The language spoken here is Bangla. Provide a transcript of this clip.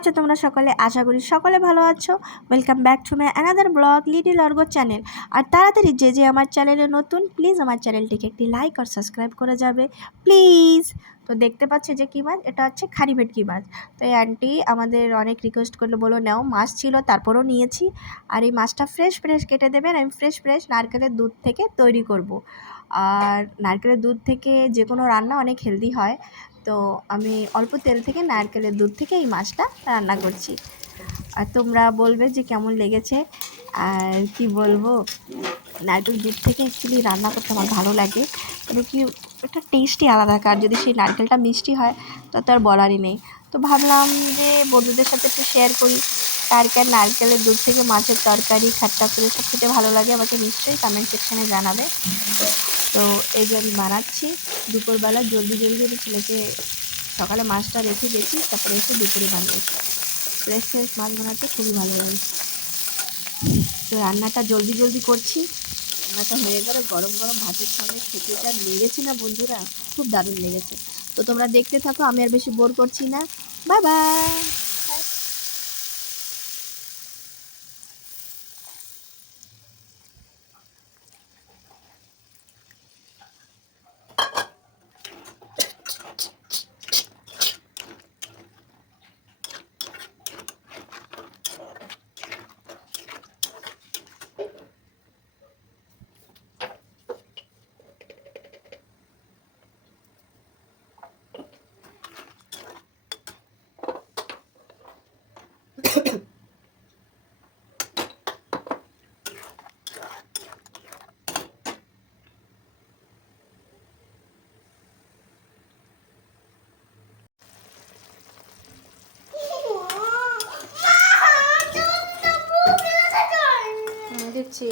আছো তোমরা সকলে? আশা করি সকলে ভালো আছো। Welcome back to my another blog little org channel. আর তাড়াতাড়ি যে আমার চ্যানেলে নতুন, প্লিজ আমার চ্যানেলটিকে একটি লাইক আর সাবস্ক্রাইব করে যাবে প্লিজ। তো দেখতে পাচ্ছি যে কী মাছ, এটা হচ্ছে খারি ভেটকি মাছ। তো এই আন্টি আমাদের অনেক রিকোয়েস্ট করলো, বলো নাও, মাছ ছিল তারপরেও নিয়েছি। আর এই মাছটা ফ্রেশ ফ্রেশ কেটে দেবেন, আমি ফ্রেশ ফ্রেশ নারকেলের দুধ থেকে তৈরি করব। আর নারকেলের দুধ থেকে যে কোনো রান্না অনেক হেলদি হয়, তো আমি অল্প তেল থেকে নারকেলের দুধ থেকে এই মাছটা রান্না করছি। আর তোমরা বলবে যে কেমন লেগেছে। আর কি বলবো, নারকেল দুধ থেকে অ্যাকচুয়ালি রান্না করতে আমার ভালো লাগে, কিন্তু কি একটা টেস্টই আলাদা। আর যদি সেই নারকেলটা মিষ্টি হয় তা তো আর বলারই নেই। তো ভাবলাম যে বন্ধুদের সাথে একটু শেয়ার করি, কার কার নারকেলের দুধ থেকে মাছের তরকারি খাট্টা করে সব খেতে ভালো লাগে, আমাকে নিশ্চয়ই কমেন্ট সেকশানে জানাবে। তো এই যে আমি বানাচ্ছি দুপুরবেলা জলদি জলদি, আমি ছেলেকে সকালে মাছটা রেখে গেছি, তারপরে এসে দুপুরে বানিয়েছি। ফ্রেশ ফ্রেশ মাছ বানাতে খুবই ভালো লাগে। তো রান্নাটা জলদি জলদি করছি, রান্নাটা হয়ে গেলে গরম গরম ভাতের সঙ্গে খেতে যা লেগেছে না বন্ধুরা, খুব দারুণ লেগেছে। তো তোমরা দেখতে থাকো, আমি আর বেশি বোর করছি না। Bye bye. দিচ্ছি।